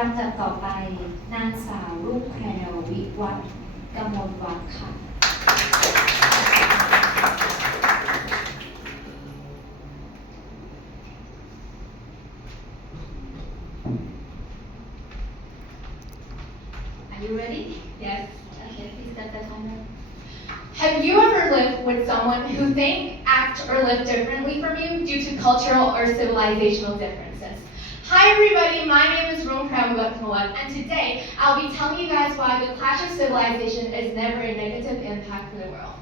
ลำดับต่อไปนางสาวรุ่งแพรววิวัฒน์กมลวัฒน์ค่ะ Are you ready? Yes okay please start the timer Have you ever lived with someone who think, act, or live differently from you due to cultural or civilizational differences? Hi everybody, my name is Room Prabhuvat, and today I'll be telling you guys why the clash of civilization is never a negative impact for the world.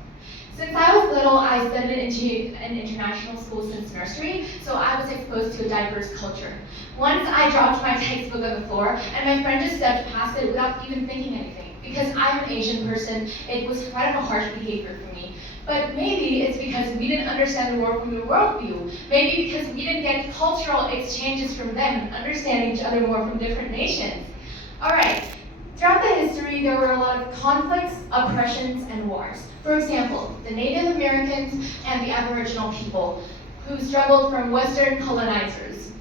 Since I was little, I studied in an international school since nursery, so I was exposed to a diverse culture. Once I dropped my textbook on the floor, and my friend just stepped past it without even thinking anything. Because I'm an Asian person, it was kind of a harsh behavior for me. But maybe it's because we didn't understand the world from their worldview. Maybe because we didn't get cultural exchanges from them and understand each other more from different nations. Alright, throughout the history, there were a lot of conflicts, oppressions, and wars. For example, the Native Americans and the Aboriginal people who struggled from Western colonizers.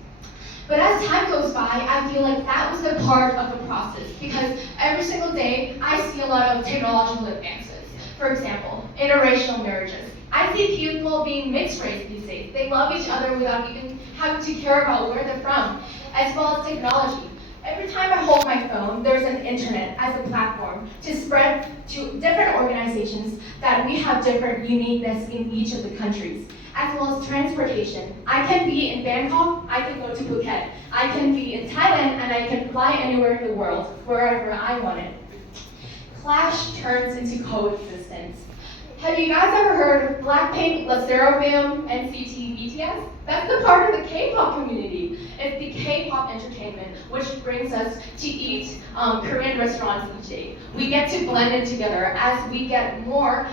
But as time goes by, I feel like that was a part of the process because every single day I see a lot of technological advances. For example, interracial marriages. I see people being mixed race these days. They love each other without even having to care about where they're from, as well as technology. Every time I hold my phone, there's an internet as a platform to spread to different organizations that we have different uniqueness in each of the countries, as well as transportation. I can be in Bangkok, I can go to Phuket. I can be in Thailand, and I can fly anywhere in the world, wherever I want it. Clash turns into coexistence. Have you guys ever heard of Blackpink, La Seraphim, NCT, BTS? That's the part of the K-pop community. It's the K-pop entertainment, which brings us to eat Korean restaurants each day. We get to blend in together as we get more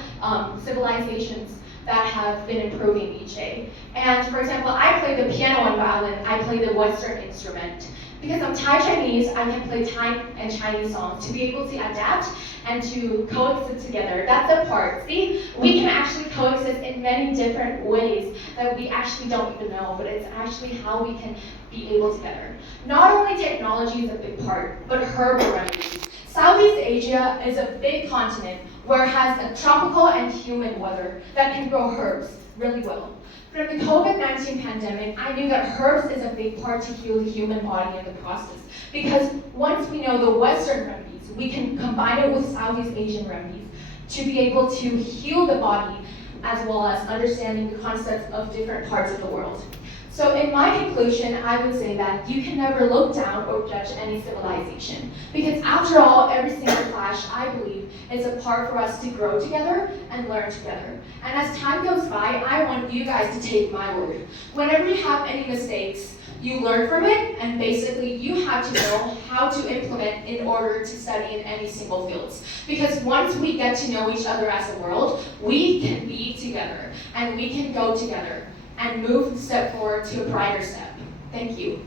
civilizations that have been improving each day. And for example, I play the piano and violin, I play the Western instrument. Because I'm Thai Chinese, I can play Thai and Chinese songs to be able to adapt and to coexist together. That's the part. See, we can actually coexist in many different ways that we actually don't even know, but it's actually how we can be able together. Not only technology is a big part, but herbal remedies. Southeast Asia is a big continent where it has a tropical and humid weather that can grow herbs really well. From the COVID-19 pandemic, I knew that herbs is a big part to heal the human body in the process. Because once we know the Western remedies, we can combine it with Southeast Asian remedies to be able to heal the body as well as understanding the concepts of different parts of the world. So in my conclusion, I would say that you can never look down or judge any civilization. Because after all, every single clash, I believe, is a part for us to grow together and learn together. And as time goes by, I want you guys to take my word. Whenever you have any mistakes, you learn from it, and basically you have to know how to implement in order to study in any single fields. Because once we get to know each other as a world, we can be together, and we can go together and move a step forward to a brighter step. Thank you.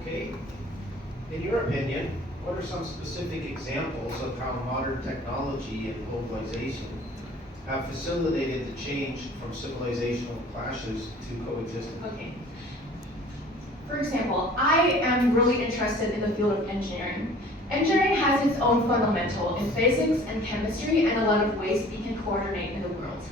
Okay. In your opinion, what are some specific examples of how modern technology and globalization have facilitated the change from civilizational clashes to coexistence? Okay. For example, I am really interested in the field of engineering. Engineering has its own fundamental in physics and chemistry and a lot of ways we can coordinate in the world.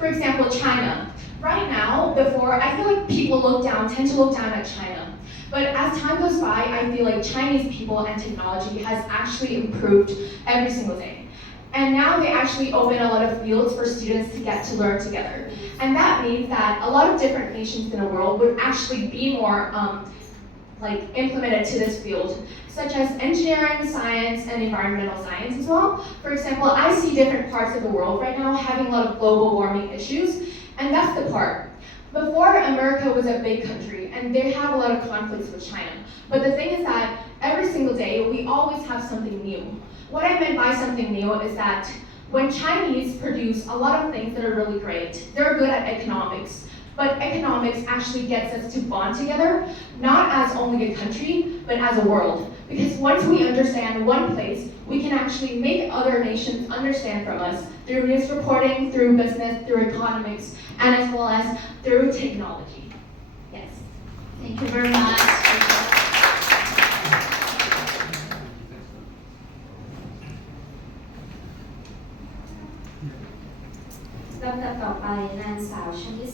For example, China. Right now, I feel like people tend to look down at China. But as time goes by, I feel like Chinese people and technology has actually improved every single day. And now they actually open a lot of fields for students to get to learn together. And that means that a lot of different nations in the world would actually be more implemented to this field, such as engineering, science, and environmental science as well. For example, I see different parts of the world right now having a lot of global warming issues, and that's the part. Before, America was a big country, and they have a lot of conflicts with China. But the thing is that every single day, we always have something new. What I meant by something new is that when Chinese produce a lot of things that are really great, they're good at economics, but economics actually gets us to bond together, not as only a country, but as a world. Because once we understand one place, we can actually make other nations understand from us through news reporting, through business, through economics, and as well as through technology. Yes. Thank you very much. ลำดับต่อไปนางสาวชนิส